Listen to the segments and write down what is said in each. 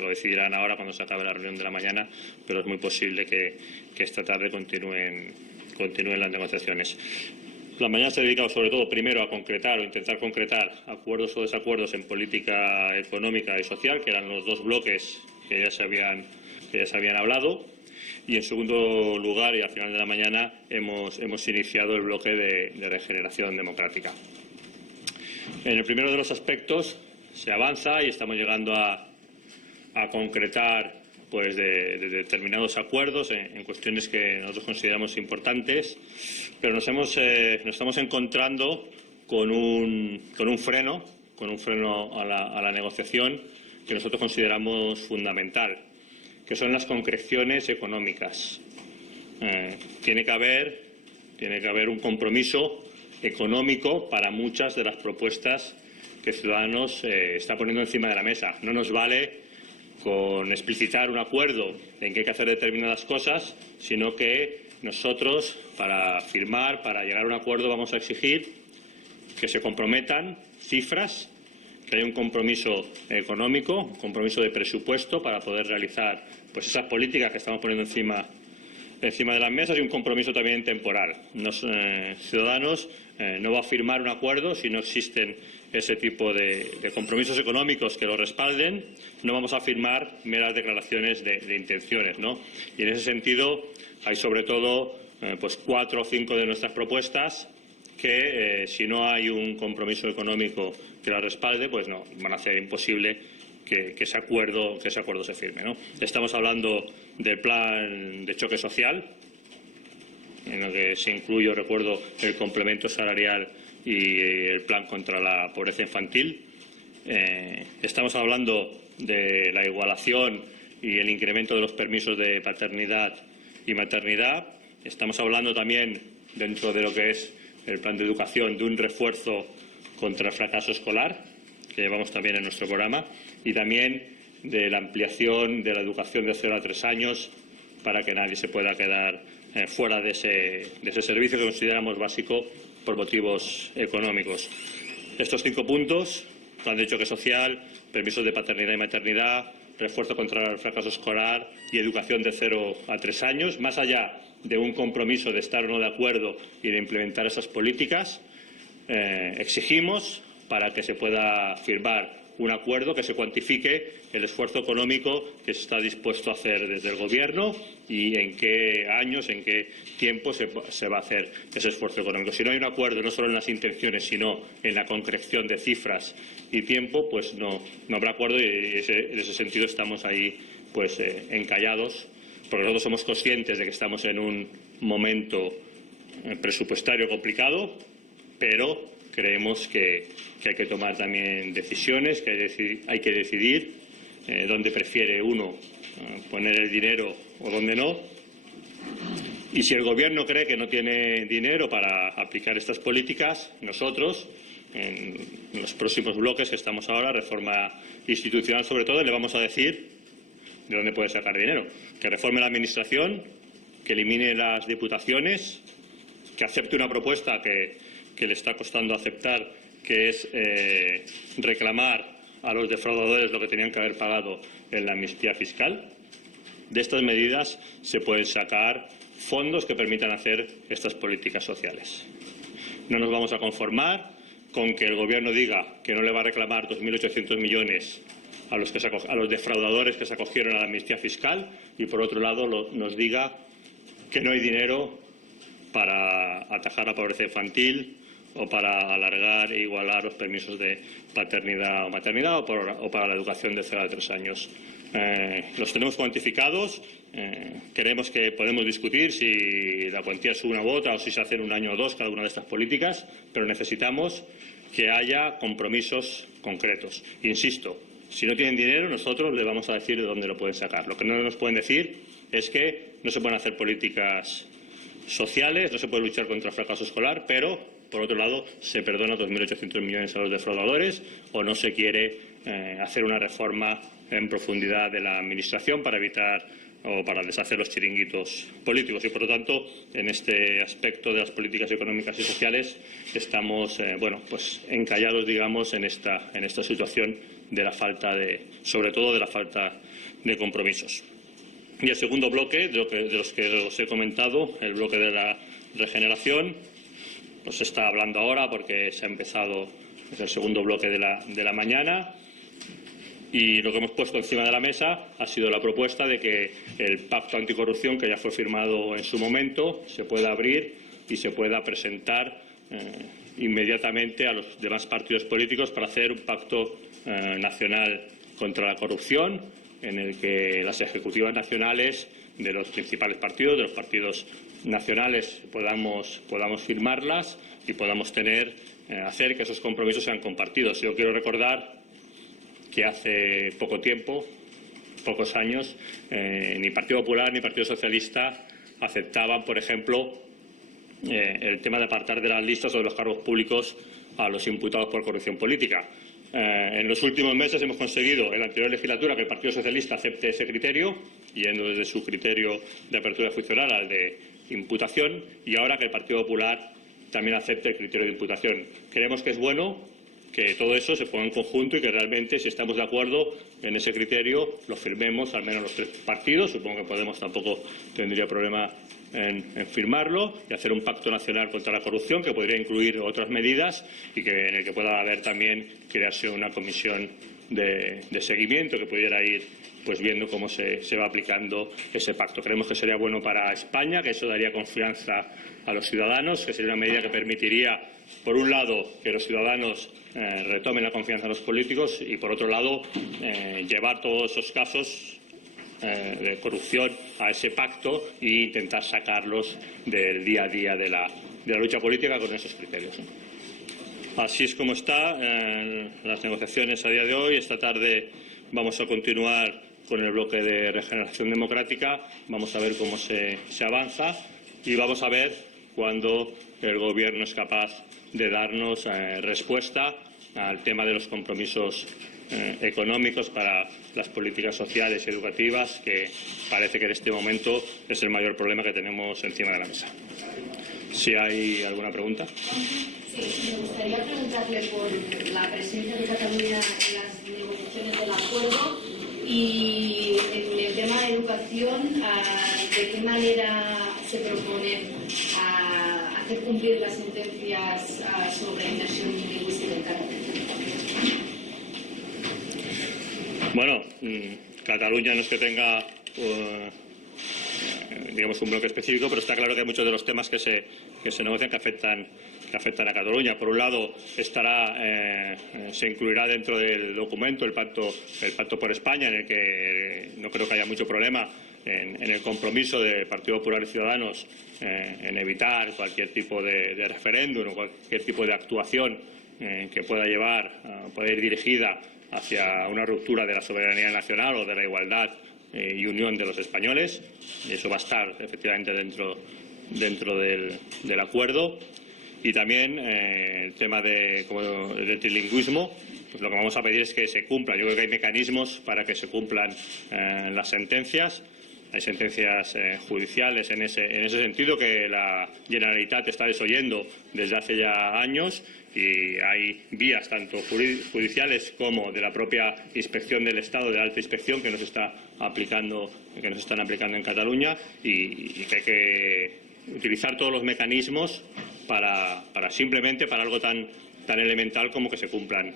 lo decidirán ahora cuando se acabe la reunión de la mañana, pero es muy posible que esta tarde continúen las negociaciones. La mañana se ha dedicado sobre todo primero a concretar o intentar concretar acuerdos o desacuerdos en política económica y social, que eran los dos bloques que ya se habían hablado. Y en segundo lugar, y al final de la mañana, hemos iniciado el bloque de regeneración democrática. En el primero de los aspectos se avanza y estamos llegando a concretar pues de determinados acuerdos en cuestiones que nosotros consideramos importantes, pero nos estamos encontrando con un freno a la negociación que nosotros consideramos fundamental, que son las concreciones económicas. Tiene que haber un compromiso económico para muchas de las propuestas que Ciudadanos está poniendo encima de la mesa. No nos vale con explicitar un acuerdo en que hay que hacer determinadas cosas, sino que nosotros, para llegar a un acuerdo, vamos a exigir que se comprometan cifras, que haya un compromiso económico, un compromiso de presupuesto para poder realizar pues esas políticas que estamos poniendo encima de las mesas, y un compromiso también temporal. Ciudadanos no va a firmar un acuerdo si no existen ese tipo de compromisos económicos que lo respalden. No vamos a firmar meras declaraciones de intenciones, ¿no? Y en ese sentido hay sobre todo pues 4 o 5 de nuestras propuestas que si no hay un compromiso económico que la respalde, pues no, van a hacer imposible que ese acuerdo se firme, ¿no? Estamos hablando del plan de choque social, en el que se incluye, recuerdo, el complemento salarial y el plan contra la pobreza infantil. Estamos hablando de la igualación y el incremento de los permisos de paternidad y maternidad. Estamos hablando también, dentro de lo que es el plan de educación, de un refuerzo contra el fracaso escolar, que llevamos también en nuestro programa, y también de la ampliación de la educación de 0 a 3 años para que nadie se pueda quedar fuera de ese servicio que consideramos básico por motivos económicos. Estos 5 puntos, plan de choque social, permisos de paternidad y maternidad, refuerzo contra el fracaso escolar y educación de 0 a 3 años, más allá de un compromiso de estar o no de acuerdo y de implementar esas políticas, exigimos para que se pueda firmar un acuerdo que se cuantifique el esfuerzo económico que se está dispuesto a hacer desde el Gobierno y en qué años, en qué tiempo se va a hacer ese esfuerzo económico. Si no hay un acuerdo, no solo en las intenciones, sino en la concreción de cifras y tiempo, pues no habrá acuerdo, y en ese sentido estamos ahí pues encallados, porque nosotros somos conscientes de que estamos en un momento presupuestario complicado, pero creemos que hay que tomar también decisiones, que hay que decidir dónde prefiere uno poner el dinero o dónde no. Y si el Gobierno cree que no tiene dinero para aplicar estas políticas, nosotros, en los próximos bloques que estamos ahora, reforma institucional sobre todo, le vamos a decir de dónde puede sacar dinero. Que reforme la Administración, que elimine las diputaciones, que acepte una propuesta que le está costando aceptar, que es reclamar a los defraudadores lo que tenían que haber pagado en la amnistía fiscal. De estas medidas se pueden sacar fondos que permitan hacer estas políticas sociales. No nos vamos a conformar con que el Gobierno diga que no le va a reclamar 2.800 millones a los defraudadores que se acogieron a la amnistía fiscal y, por otro lado, nos diga que no hay dinero para atajar la pobreza infantil o para alargar e igualar los permisos de paternidad o maternidad o para la educación de 0 a 3 años. Los tenemos cuantificados. Creemos que podemos discutir si la cuantía es una u otra o si se hace en un año o dos cada una de estas políticas, pero necesitamos que haya compromisos concretos. Insisto, si no tienen dinero, nosotros les vamos a decir de dónde lo pueden sacar. Lo que no nos pueden decir es que no se pueden hacer políticas sociales, no se puede luchar contra el fracaso escolar, pero, por otro lado, se perdona 2.800 millones a los defraudadores o no se quiere hacer una reforma en profundidad de la Administración para evitar o para deshacer los chiringuitos políticos. Y, por lo tanto, en este aspecto de las políticas económicas y sociales estamos pues encallados, digamos, en esta situación de la falta sobre todo de la falta de compromisos. Y el segundo bloque, de los que os he comentado, el bloque de la regeneración, pues se está hablando ahora porque se ha empezado, es el segundo bloque de la mañana. Y lo que hemos puesto encima de la mesa ha sido la propuesta de que el pacto anticorrupción, que ya fue firmado en su momento, se pueda abrir y se pueda presentar inmediatamente a los demás partidos políticos para hacer un pacto nacional contra la corrupción, en el que las ejecutivas nacionales de los principales partidos, de los partidos nacionales, podamos firmarlas y podamos hacer que esos compromisos sean compartidos. Yo quiero recordar que hace poco tiempo, pocos años, ni Partido Popular ni Partido Socialista aceptaban, por ejemplo, el tema de apartar de las listas o de los cargos públicos a los imputados por corrupción política. En los últimos meses hemos conseguido, en la anterior legislatura, que el Partido Socialista acepte ese criterio, yendo desde su criterio de apertura de juicio oral al de imputación, y ahora que el Partido Popular también acepte el criterio de imputación. Creemos que es bueno que todo eso se ponga en conjunto y que realmente, si estamos de acuerdo en ese criterio, lo firmemos al menos los tres partidos. Supongo que Podemos tampoco tendría problema en firmarlo y hacer un pacto nacional contra la corrupción que podría incluir otras medidas y en el que pueda haber también crearse una comisión de seguimiento que pudiera ir pues viendo cómo se va aplicando ese pacto. Creemos que sería bueno para España, que eso daría confianza a los ciudadanos, que sería una medida que permitiría, por un lado, que los ciudadanos retomen la confianza en los políticos y, por otro lado, llevar todos esos casos de corrupción a ese pacto e intentar sacarlos del día a día de la lucha política con esos criterios. Así es como están las negociaciones a día de hoy. Esta tarde vamos a continuar con el bloque de regeneración democrática. Vamos a ver cómo se avanza y vamos a ver cuándo el Gobierno es capaz de darnos respuesta al tema de los compromisos económicos para las políticas sociales y educativas, que parece que en este momento es el mayor problema que tenemos encima de la mesa. Si hay alguna pregunta. Sí, me gustaría preguntarle por la presencia de Cataluña en las negociaciones del acuerdo y en el tema de educación, ¿de qué manera se propone hacer cumplir las sentencias sobre inversión lingüística en Cataluña? Bueno, Cataluña no es que tenga digamos un bloque específico, pero está claro que hay muchos de los temas que se negocian que afectan a Cataluña. Por un lado, se incluirá dentro del documento el pacto por España, en el que no creo que haya mucho problema en el compromiso del Partido Popular y Ciudadanos en evitar cualquier tipo de referéndum o cualquier tipo de actuación que pueda ir dirigida hacia una ruptura de la soberanía nacional o de la igualdad y unión de los españoles, y eso va a estar efectivamente dentro del acuerdo. Y también el tema del trilingüismo, pues lo que vamos a pedir es que se cumpla. Yo creo que hay mecanismos para que se cumplan las sentencias. Hay sentencias judiciales en ese sentido que la Generalitat está desoyendo desde hace ya años, y hay vías tanto judiciales como de la propia Inspección del Estado, de la alta inspección, que nos están aplicando en Cataluña, y que hay que utilizar todos los mecanismos para algo tan elemental como que se cumplan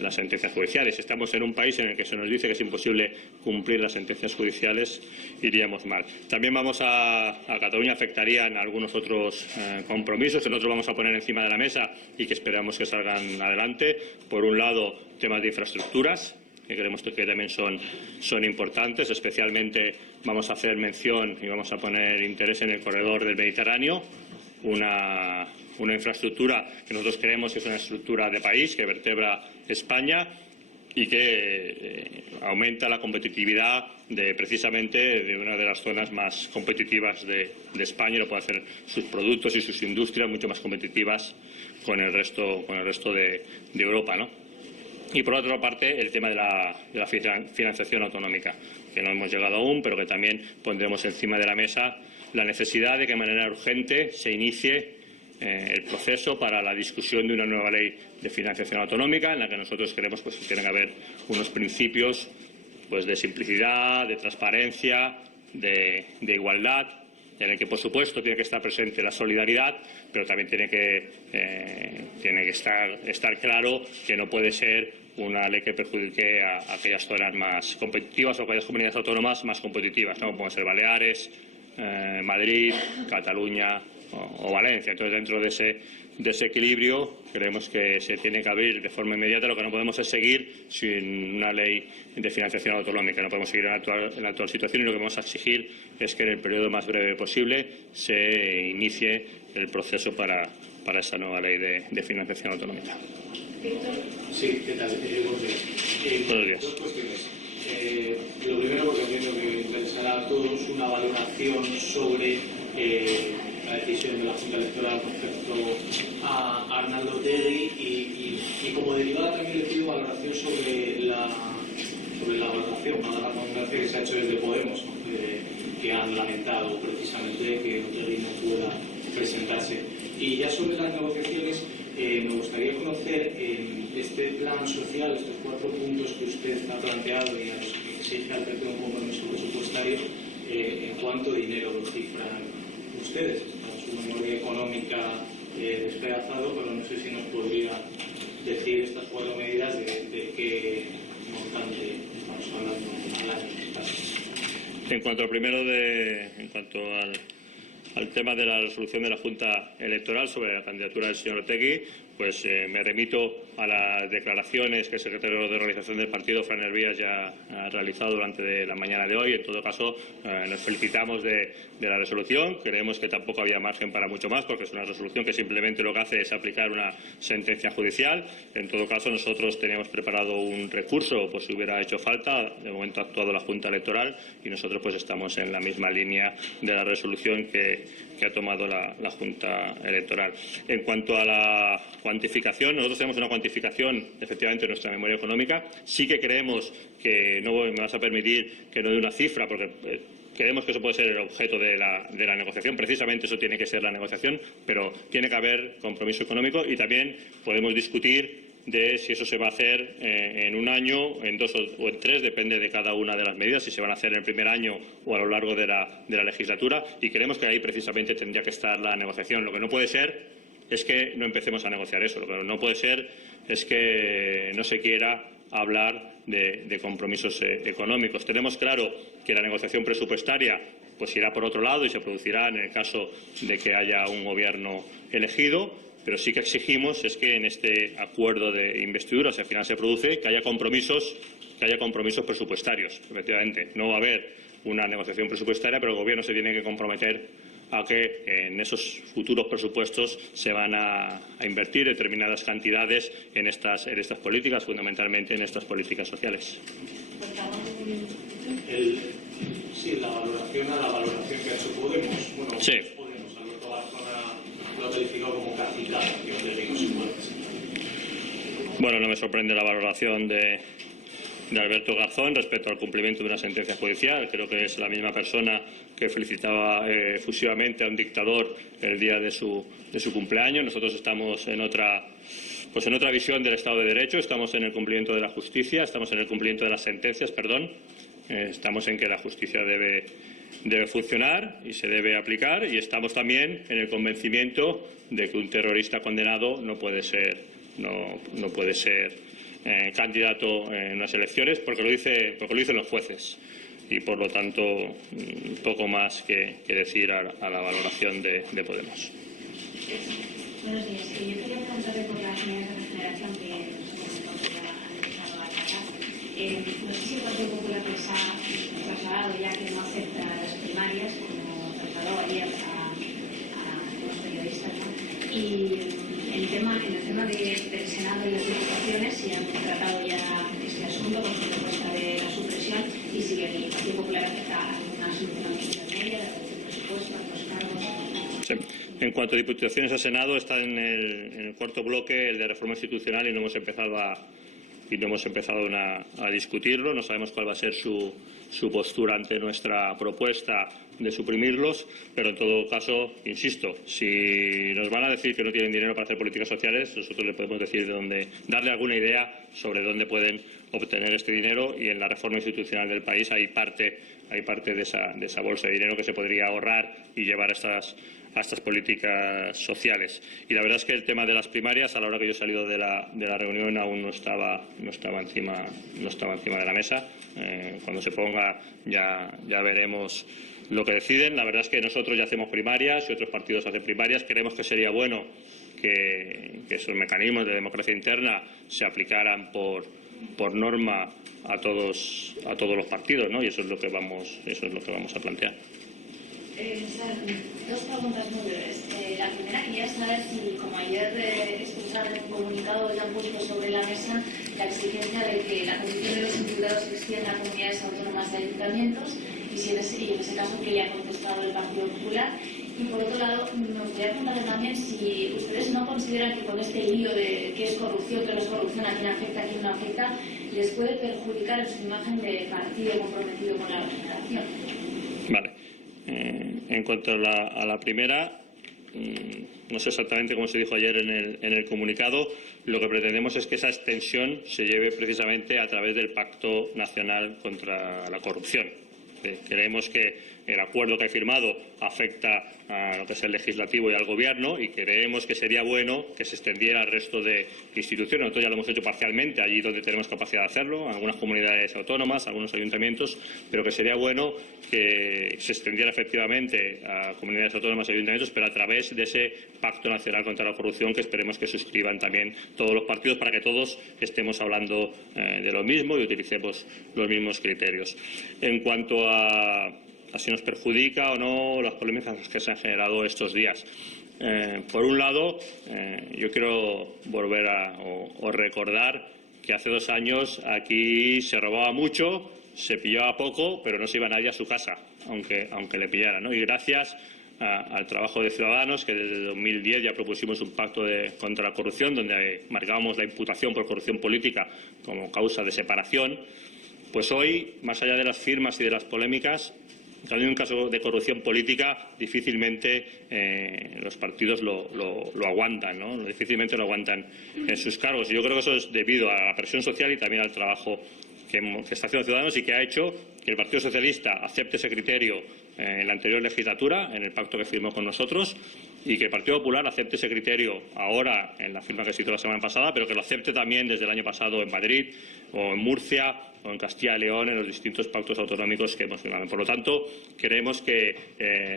las sentencias judiciales. Si estamos en un país en el que se nos dice que es imposible cumplir las sentencias judiciales, iríamos mal. También a Cataluña afectarían algunos otros compromisos que nosotros vamos a poner encima de la mesa y que esperamos que salgan adelante. Por un lado, temas de infraestructuras, que creemos que también son importantes. Especialmente vamos a hacer mención y vamos a poner interés en el corredor del Mediterráneo, una infraestructura que nosotros creemos que es una estructura de país que vertebra España y que aumenta la competitividad precisamente de una de las zonas más competitivas de España, y lo puede hacer sus productos y sus industrias mucho más competitivas con el resto de Europa, ¿no? Y por otra parte, el tema de la financiación autonómica, que no hemos llegado aún, pero que también pondremos encima de la mesa la necesidad de que de manera urgente se inicie el proceso para la discusión de una nueva ley de financiación autonómica, en la que nosotros creemos que tienen que haber unos principios de simplicidad, de transparencia, de igualdad, en el que, por supuesto, tiene que estar presente la solidaridad, pero también tiene que estar claro que no puede ser una ley que perjudique a aquellas zonas más competitivas o aquellas comunidades autónomas más competitivas, ¿no? Como pueden ser Baleares, Madrid, Cataluña o Valencia. Entonces, dentro de ese equilibrio, creemos que se tiene que abrir de forma inmediata. Lo que no podemos es seguir sin una ley de financiación autonómica. No podemos seguir en la actual situación, y lo que vamos a exigir es que en el periodo más breve posible se inicie el proceso para esa nueva ley de financiación autonómica. Sí, ¿qué tal? Buenos días. Dos cuestiones. Lo primero, porque entiendo que interesará a todos una valoración sobre la decisión de la Junta Electoral respecto a Arnaldo Otegi y como derivada también le pido valoración sobre la valoración, la redundancia que se ha hecho desde Podemos, ¿no? que han lamentado precisamente que Otegi no pueda presentarse. Y ya sobre las negociaciones, me gustaría conocer este plan social, estos 4 puntos que usted ha planteado y a los que exige al PP un compromiso presupuestario, en cuánto dinero lo cifran ustedes. Su memoria económica despedazado, pero no sé si nos podría decir estas 4 medidas de qué montante estamos hablando al año. En cuanto al primero, al tema de la resolución de la Junta Electoral sobre la candidatura del señor Otegi, pues me remito a las declaraciones que el secretario de Organización del partido, Fran Hervías, ya ha realizado durante la mañana de hoy. En todo caso, nos felicitamos de la resolución. Creemos que tampoco había margen para mucho más, porque es una resolución que simplemente lo que hace es aplicar una sentencia judicial. En todo caso, nosotros teníamos preparado un recurso, pues si hubiera hecho falta. De momento ha actuado la Junta Electoral y nosotros pues estamos en la misma línea de la resolución que ha tomado la Junta Electoral. En cuanto a la cuantificación, nosotros tenemos una cuantificación efectivamente en nuestra memoria económica. Sí que creemos que, no me vas a permitir que no dé una cifra, porque creemos que eso puede ser el objeto de la negociación. Precisamente eso tiene que ser la negociación, pero tiene que haber compromiso económico, y también podemos discutir de si eso se va a hacer en un año, en 2 o en 3, depende de cada una de las medidas, si se van a hacer en el primer año o a lo largo de la legislatura, y creemos que ahí precisamente tendría que estar la negociación. Lo que no puede ser es que no empecemos a negociar eso. Lo que no puede ser es que no se quiera hablar de compromisos económicos. Tenemos claro que la negociación presupuestaria pues irá por otro lado y se producirá en el caso de que haya un gobierno elegido, pero sí que exigimos es que en este acuerdo de investidura, si al final se produce, que haya compromisos presupuestarios. Efectivamente, no va a haber una negociación presupuestaria, pero el gobierno se tiene que comprometer a que en esos futuros presupuestos se van a invertir determinadas cantidades en estas políticas, fundamentalmente en estas políticas sociales. Sí, la valoración que ha hecho Podemos. Bueno, sí. Podemos, Alberto Garzón lo ha calificado como cacicada, que Otegi no se puede presentar. Bueno, no me sorprende la valoración de Alberto Garzón respecto al cumplimiento de una sentencia judicial. Creo que es la misma persona que felicitaba efusivamente a un dictador el día de su cumpleaños. Nosotros estamos en otra visión del Estado de Derecho, estamos en el cumplimiento de la justicia, estamos en el cumplimiento de las sentencias, estamos en que la justicia debe funcionar y se debe aplicar, y estamos también en el convencimiento de que un terrorista condenado no puede ser candidato en unas elecciones, porque lo dicen los jueces, y por lo tanto poco más que decir a la valoración de Podemos. Buenos días. Yo quería preguntarle por las medidas de regeneración que han empezado a tratar. No sé si el Partido Popular les ha trasladado ya que no acepta las primarias, como trasladó ayer a los periodistas, ¿no? Y en el tema del Senado y las diputaciones, si han tratado ya este asunto con su propuesta de la supresión, y si el Partido Popular acepta alguna solución intermedia, la reducción de presupuestos, los cargos. Sí. En cuanto a diputaciones al Senado, está en el cuarto bloque el de reforma institucional, y no hemos empezado a y no hemos empezado a discutirlo. No sabemos cuál va a ser su postura ante nuestra propuesta de suprimirlos, pero en todo caso, insisto, si nos van a decir que no tienen dinero para hacer políticas sociales, nosotros le podemos decir darle alguna idea sobre dónde pueden obtener este dinero, y en la reforma institucional del país hay parte de esa bolsa de dinero que se podría ahorrar y llevar a estas políticas sociales. Y la verdad es que el tema de las primarias, a la hora que yo he salido de la reunión, aún no estaba encima de la mesa. Cuando se ponga ya veremos lo que deciden. La verdad es que nosotros ya hacemos primarias y otros partidos hacen primarias. Creemos que sería bueno que esos mecanismos de democracia interna se aplicaran por norma a todos los partidos, ¿no? Y eso es lo que vamos a plantear. Dos preguntas muy breves. La primera, quería saber si, como ayer escucharon en un comunicado, ya han puesto sobre la mesa la exigencia de que la condición de los imputados se extienda a comunidades autónomas de ayuntamientos, y si en ese caso que le ha contestado el Partido Popular. Y por otro lado, me gustaría preguntarle también si ustedes no consideran que con este lío de qué es corrupción, qué no es corrupción, a quién afecta, a quién no afecta, les puede perjudicar en su imagen de partido comprometido con la organización. Vale. En cuanto a la primera, no sé exactamente cómo se dijo ayer en el comunicado. Lo que pretendemos es que esa extensión se lleve precisamente a través del Pacto Nacional contra la Corrupción. Creemos que el acuerdo que hay firmado afecta a lo que es el legislativo y al gobierno, y creemos que sería bueno que se extendiera al resto de instituciones. Nosotros ya lo hemos hecho parcialmente allí donde tenemos capacidad de hacerlo, algunas comunidades autónomas, algunos ayuntamientos, pero que sería bueno que se extendiera efectivamente a comunidades autónomas y ayuntamientos, pero a través de ese Pacto Nacional contra la Corrupción, que esperemos que suscriban también todos los partidos, para que todos estemos hablando de lo mismo y utilicemos los mismos criterios. En cuanto a si nos perjudica o no las polémicas que se han generado estos días. Por un lado, yo quiero volver o recordar que hace 2 años aquí se robaba mucho, se pillaba poco, pero no se iba nadie a su casa, aunque le pillaran, ¿no? Y gracias al trabajo de Ciudadanos, que desde 2010 ya propusimos un pacto contra la corrupción, donde marcábamos la imputación por corrupción política como causa de separación, pues hoy, más allá de las firmas y de las polémicas, en un caso de corrupción política, difícilmente los partidos lo aguantan, ¿no? Difícilmente lo aguantan en sus cargos. Yo creo que eso es debido a la presión social y también al trabajo que está haciendo Ciudadanos, y que ha hecho que el Partido Socialista acepte ese criterio en la anterior legislatura, en el pacto que firmó con nosotros, y que el Partido Popular acepte ese criterio ahora en la firma que se hizo la semana pasada, pero que lo acepte también desde el año pasado en Madrid o en Murcia o en Castilla y León, en los distintos pactos autonómicos que hemos firmado. Por lo tanto, queremos que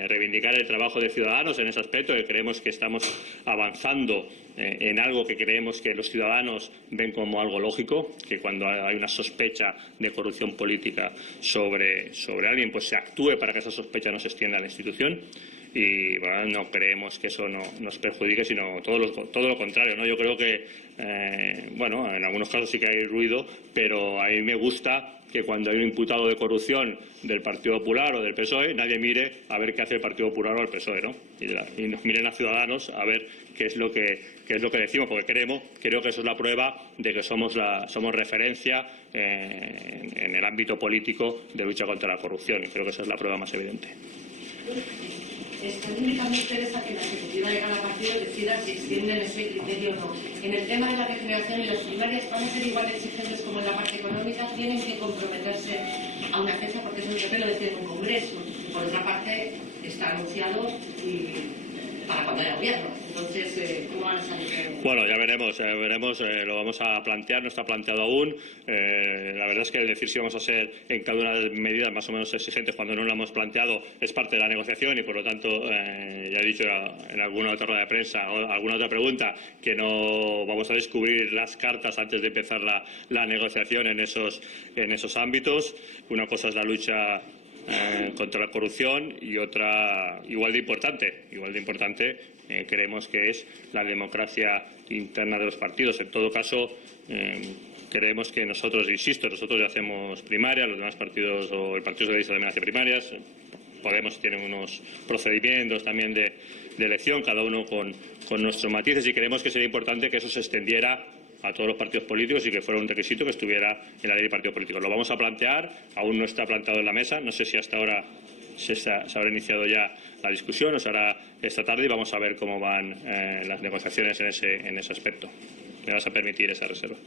reivindicar el trabajo de Ciudadanos en ese aspecto, que creemos que estamos avanzando en algo que creemos que los ciudadanos ven como algo lógico, que cuando hay una sospecha de corrupción política sobre alguien, pues se actúe para que esa sospecha no se extienda a la institución. Y bueno, no creemos que eso nos perjudique, sino todo lo contrario, ¿no? Yo creo que, bueno, en algunos casos sí que hay ruido, pero a mí me gusta que cuando hay un imputado de corrupción del Partido Popular o del PSOE, nadie mire a ver qué hace el Partido Popular o el PSOE, ¿no? Y nos miren a Ciudadanos a ver qué es lo que decimos, porque creo que eso es la prueba de que somos referencia en el ámbito político de lucha contra la corrupción, y creo que esa es la prueba más evidente. Están invitando ustedes a que la ejecutiva de cada partido decida si extienden ese criterio o no. En el tema de la regeneración y las primarias, ¿van a ser igual de exigentes como en la parte económica? ¿Tienen que comprometerse a una fecha? Porque eso el PP lo decide en un congreso. Por otra parte, está anunciado para cuando haya gobierno. Entonces, ¿cómo van a salir? Bueno, ya veremos, lo vamos a plantear, no está planteado aún. La verdad es que decir si vamos a ser en cada una de las medidas más o menos exigentes cuando no lo hemos planteado es parte de la negociación, y por lo tanto, ya he dicho en alguna otra rueda de prensa o alguna otra pregunta que no vamos a descubrir las cartas antes de empezar la negociación en esos ámbitos. Una cosa es la lucha contra la corrupción, y otra igual de importante creemos que es la democracia interna de los partidos. En todo caso, creemos que nosotros ya hacemos primarias, los demás partidos, o el Partido Socialista también hace primarias. Podemos tiene unos procedimientos también de elección, cada uno con nuestros matices, y creemos que sería importante que eso se extendiera a todos los partidos políticos y que fuera un requisito que estuviera en la ley de partidos políticos. Lo vamos a plantear, aún no está planteado en la mesa, no sé si hasta ahora se habrá iniciado ya la discusión o se hará esta tarde y vamos a ver cómo van las negociaciones en ese aspecto. ¿Me vas a permitir esa reserva?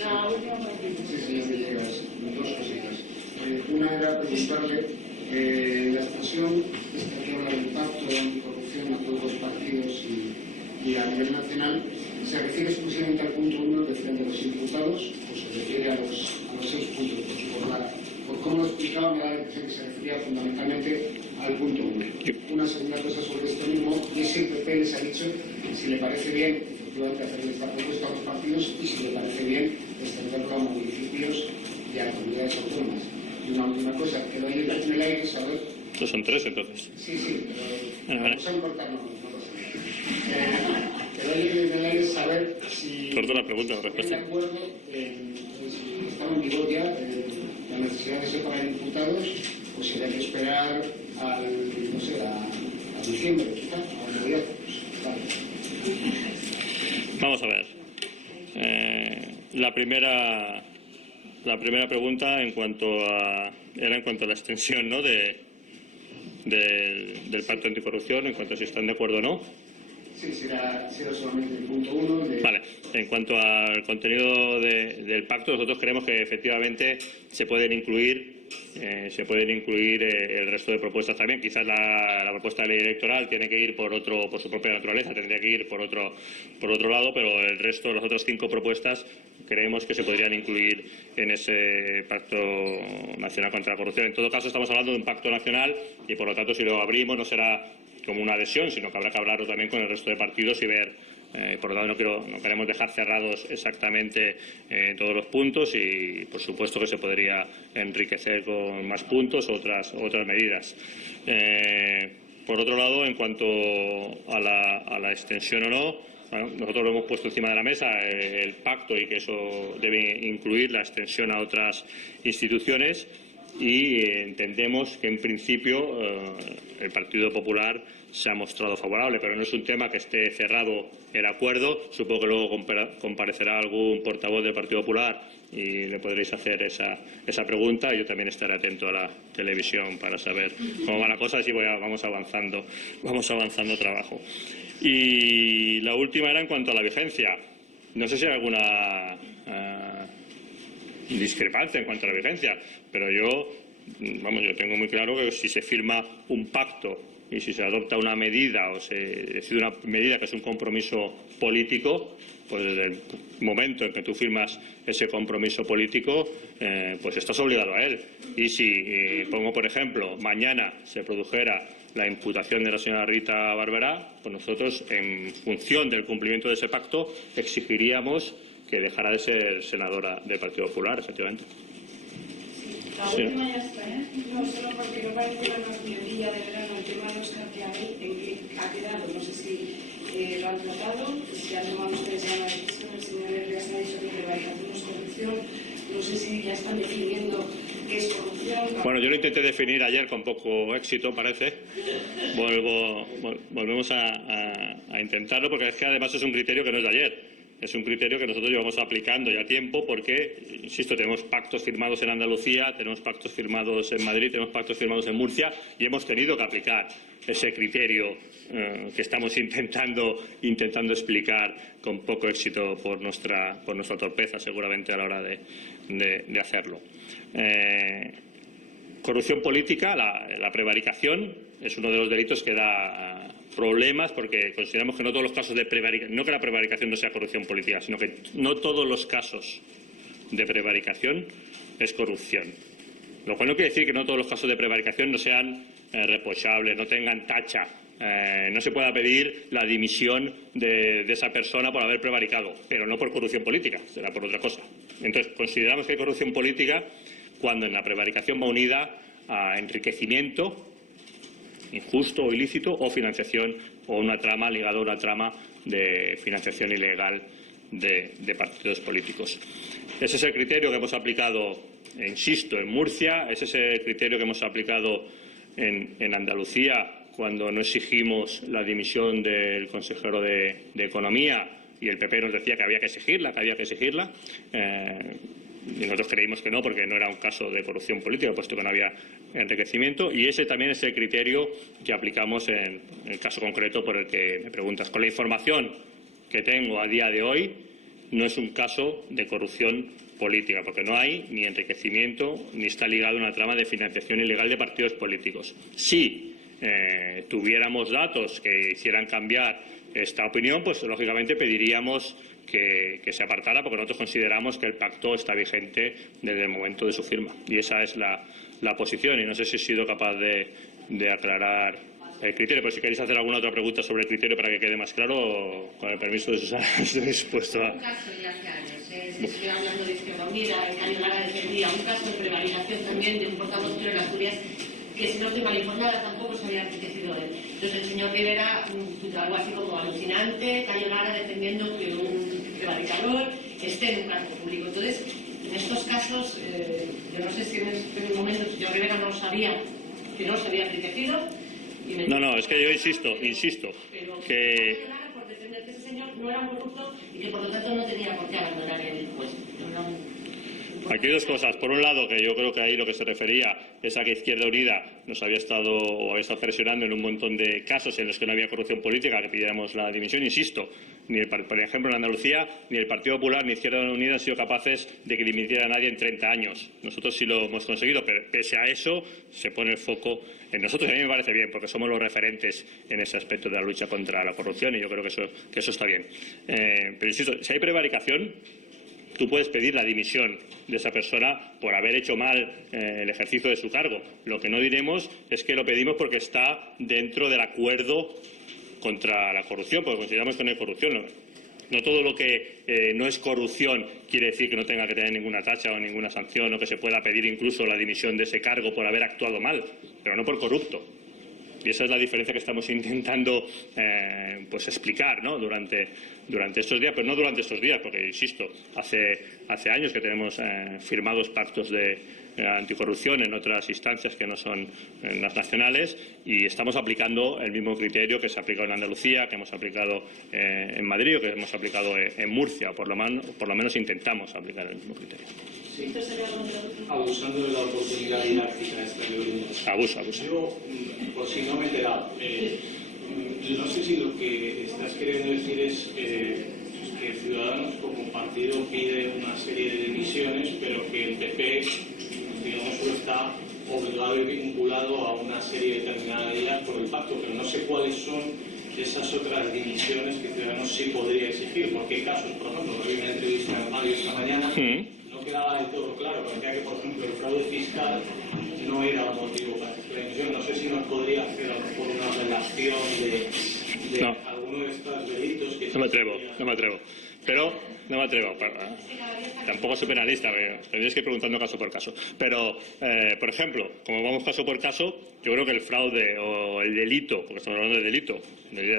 La última pregunta. Sí, señor Villegas, dos cositas. Una era preguntarle, la expresión esta que habla del pacto anticorrupción a todos los partidos y a nivel nacional, ¿se refiere exclusivamente al punto 1 de frente a los imputados o se refiere a los 6 puntos? Por cómo lo explicaba me da la impresión que se refería fundamentalmente al punto 1. Una segunda cosa sobre esto mismo, y si el PP les ha dicho si le parece bien efectivamente hacerle esta propuesta a los partidos y si le parece bien extenderlo a municipios y a comunidades autónomas. Y una última cosa, que lo hay en el aire saber... Estos son 3 entonces. Sí, pero vamos a importarnos, no pasa nada. Que lo hay en el aire saber si... Corto la pregunta, la respuesta. ¿Están de acuerdo si estaba en vigor ya la necesidad de separar imputados o si hay que esperar a diciembre, quizá, a mediados? Vale. Vamos a ver. La primera pregunta era en cuanto a la extensión, ¿no?, del pacto anticorrupción, en cuanto a si están de acuerdo o no. Sí, será solamente el punto 1. Vale. En cuanto al contenido del pacto, nosotros creemos que efectivamente se pueden incluir el resto de propuestas también. Quizás la propuesta de ley electoral tiene que ir por su propia naturaleza, tendría que ir por otro lado, pero el resto, las otras 5 propuestas, creemos que se podrían incluir en ese pacto nacional contra la corrupción. En todo caso, estamos hablando de un pacto nacional y, por lo tanto, si lo abrimos no será como una adhesión, sino que habrá que hablarlo también con el resto de partidos y ver. Por lo tanto, no queremos dejar cerrados exactamente todos los puntos y, por supuesto, que se podría enriquecer con más puntos o otras medidas. Por otro lado, en cuanto a la extensión o no, bueno, nosotros lo hemos puesto encima de la mesa, el pacto, y que eso debe incluir la extensión a otras instituciones, y entendemos que, en principio, el Partido Popular se ha mostrado favorable, pero no es un tema que esté cerrado el acuerdo. Supongo que luego comparecerá algún portavoz del Partido Popular y le podréis hacer esa pregunta. Yo también estaré atento a la televisión para saber cómo va la cosa y si vamos avanzando trabajo. Y la última era en cuanto a la vigencia. No sé si hay alguna discrepancia en cuanto a la vigencia, pero yo tengo muy claro que si se firma un pacto y si se adopta una medida o se decide una medida que es un compromiso político, pues desde el momento en que tú firmas ese compromiso político, pues estás obligado a él. Y si, pongo por ejemplo, mañana se produjera la imputación de la señora Rita Barberá, pues nosotros, en función del cumplimiento de ese pacto, exigiríamos que dejara de ser senadora del Partido Popular, efectivamente. La última ya está, ¿eh? No, solo porque no parece que la mayoría de verano el tema de Óscar Clavé, en qué ha quedado. No sé si lo han tratado, si han tomado ustedes ya la decisión. El señor Herreras ha dicho que prevaricación es corrupción. No sé si ya están definiendo qué es corrupción. Bueno, yo lo intenté definir ayer con poco éxito, parece. Volvemos a intentarlo, porque es que además es un criterio que no es de ayer. Es un criterio que nosotros llevamos aplicando ya tiempo porque, insisto, tenemos pactos firmados en Andalucía, tenemos pactos firmados en Madrid, tenemos pactos firmados en Murcia y hemos tenido que aplicar ese criterio que estamos intentando explicar con poco éxito por nuestra torpeza, seguramente, a la hora de hacerlo. Corrupción política, la prevaricación, es uno de los delitos que da problemas, porque consideramos que no todos los casos de prevaricación, no que la prevaricación no sea corrupción política, sino que no todos los casos de prevaricación es corrupción. Lo cual no quiere decir que no todos los casos de prevaricación no sean reprochables, no tengan tacha, no se pueda pedir la dimisión de esa persona por haber prevaricado, pero no por corrupción política, será por otra cosa. Entonces, consideramos que hay corrupción política cuando en la prevaricación va unida a enriquecimiento injusto o ilícito o financiación o una trama ligada a una trama de financiación ilegal de partidos políticos. Ese es el criterio que hemos aplicado, insisto, en Murcia, ese es el criterio que hemos aplicado en Andalucía cuando no exigimos la dimisión del consejero de Economía y el PP nos decía que había que exigirla, y nosotros creímos que no, porque no era un caso de corrupción política, puesto que no había enriquecimiento, y ese también es el criterio que aplicamos en el caso concreto por el que me preguntas. Con la información que tengo a día de hoy, no es un caso de corrupción política, porque no hay ni enriquecimiento ni está ligado a una trama de financiación ilegal de partidos políticos. Si tuviéramos datos que hicieran cambiar esta opinión, pues lógicamente pediríamos que se apartara, porque nosotros consideramos que el pacto está vigente desde el momento de su firma. Y esa es la posición, y no sé si he sido capaz de aclarar el criterio, pero si queréis hacer alguna otra pregunta sobre el criterio para que quede más claro, con el permiso de Susana, estoy dispuesto a... Un caso ya hace años, estoy hablando de Izquierda Unida, Cayo Lara defendía un caso de prevaricación también de un portavoz en Asturias, que si no estoy mal informada tampoco se había enriquecido él. Entonces el señor Rivera, algo así como alucinante, Cayo Lara defendiendo que un prevaricador esté en un cargo público. Entonces, en estos casos, yo no sé si en este momento el señor Rivera no lo sabía, que no se había enriquecido. No, es que yo insisto, que... por defender que ese señor no era un corrupto y que por lo tanto no tenía por qué abandonar el puesto. Aquí hay dos cosas. Por un lado, que yo creo que ahí lo que se refería es a que Izquierda Unida nos había estado presionando en un montón de casos en los que no había corrupción política, que pidiéramos la dimisión. Insisto, por ejemplo, en Andalucía, ni el Partido Popular ni Izquierda Unida han sido capaces de que dimitiera a nadie en 30 años. Nosotros sí lo hemos conseguido, pero pese a eso se pone el foco en nosotros. Y a mí me parece bien, porque somos los referentes en ese aspecto de la lucha contra la corrupción, y yo creo que eso está bien. Pero insisto, si hay prevaricación, tú puedes pedir la dimisión de esa persona por haber hecho mal el ejercicio de su cargo. Lo que no diremos es que lo pedimos porque está dentro del acuerdo contra la corrupción, porque consideramos que no hay corrupción. No todo lo que no es corrupción quiere decir que no tenga que tener ninguna tacha o ninguna sanción, o que se pueda pedir incluso la dimisión de ese cargo por haber actuado mal, pero no por corrupto. Y esa es la diferencia que estamos intentando explicar, ¿no? durante estos días, pero no durante estos días, porque, insisto, hace años que tenemos firmados pactos de anticorrupción en otras instancias que no son en las nacionales, y estamos aplicando el mismo criterio que se ha aplicado en Andalucía, que hemos aplicado en Madrid o que hemos aplicado en Murcia, o por lo menos intentamos aplicar el mismo criterio. Sí. Abusando de la oportunidad didáctica esta que venimos. Abusa. Yo, por si no me he enterado, no sé si lo que estás queriendo decir es que Ciudadanos como partido pide una serie de dimisiones, pero que el PP, digamos, está obligado y vinculado a una serie determinada de ellas por el pacto, pero no sé cuáles son esas otras dimisiones que Ciudadanos sí podría exigir. ¿Por qué casos? Por ejemplo, vi una entrevista en radio esta mañana, no quedaba del todo claro, parecía que, por ejemplo, el fraude fiscal no era un motivo para la dimisión. No sé si nos podría hacer a lo mejor una relación de alguno de estos delitos que... No me atrevo. Pero no me atrevo. Tampoco soy penalista, tendríais que ir preguntando caso por caso. Pero, por ejemplo, como vamos caso por caso, yo creo que el fraude o el delito, porque estamos hablando de delito,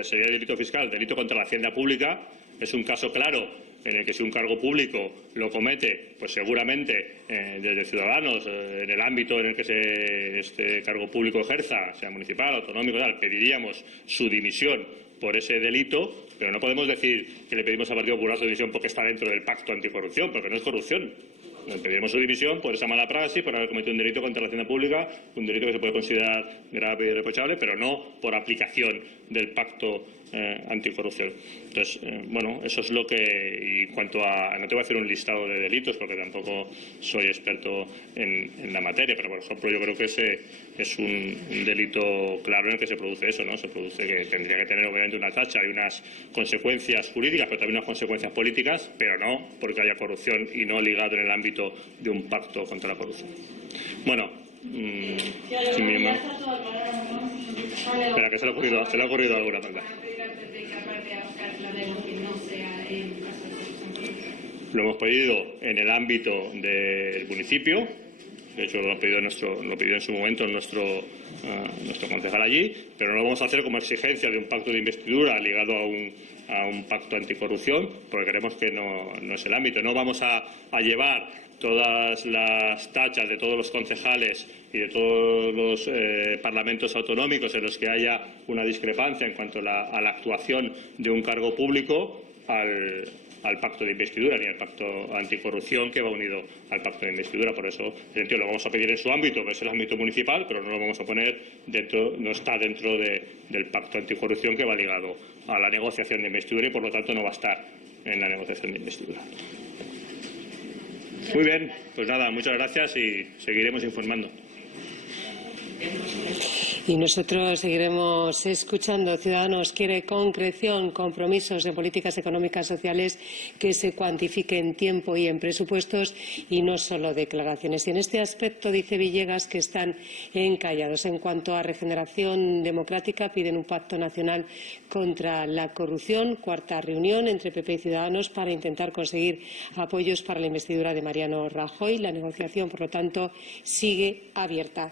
sería delito fiscal, delito contra la hacienda pública, es un caso claro en el que si un cargo público lo comete, pues seguramente desde Ciudadanos, en el ámbito en el que este cargo público ejerza, sea municipal, autonómico, tal, pediríamos su dimisión por ese delito, pero no podemos decir que le pedimos al Partido Popular su dimisión porque está dentro del pacto anticorrupción, porque no es corrupción. Le pediremos su dimisión por esa mala praxis, por haber cometido un delito contra la hacienda pública, un delito que se puede considerar grave y reprochable, pero no por aplicación del pacto anticorrupción. Entonces, eso es lo que, y en cuanto a, no te voy a hacer un listado de delitos porque tampoco soy experto en la materia, pero por ejemplo yo creo que ese es un delito claro en el que se produce eso, ¿no? Se produce que tendría que tener obviamente una tacha y unas consecuencias jurídicas, pero también unas consecuencias políticas, pero no porque haya corrupción y no ligado en el ámbito de un pacto contra la corrupción. Espera, que se le ha ocurrido alguna parte. Lo hemos pedido en el ámbito del municipio. De hecho, lo pidió en su momento nuestro concejal allí, pero no lo vamos a hacer como exigencia de un pacto de investidura ligado a un pacto anticorrupción, porque creemos que no es el ámbito. No vamos a llevar todas las tachas de todos los concejales y de todos los parlamentos autonómicos en los que haya una discrepancia en cuanto a la actuación de un cargo público al pacto de investidura ni al pacto anticorrupción que va unido al pacto de investidura. Por eso, lo vamos a pedir en su ámbito, que es el ámbito municipal, pero no lo vamos a poner dentro, no está dentro del pacto anticorrupción que va ligado a la negociación de investidura y, por lo tanto, no va a estar en la negociación de investidura. Muy bien, pues nada, muchas gracias y seguiremos informando. Y nosotros seguiremos escuchando. Ciudadanos quiere concreción, compromisos en políticas económicas sociales que se cuantifiquen en tiempo y en presupuestos y no solo declaraciones. Y en este aspecto dice Villegas que están encallados. En cuanto a regeneración democrática, piden un pacto nacional contra la corrupción. Cuarta reunión entre PP y Ciudadanos para intentar conseguir apoyos para la investidura de Mariano Rajoy. La negociación, por lo tanto, sigue abierta.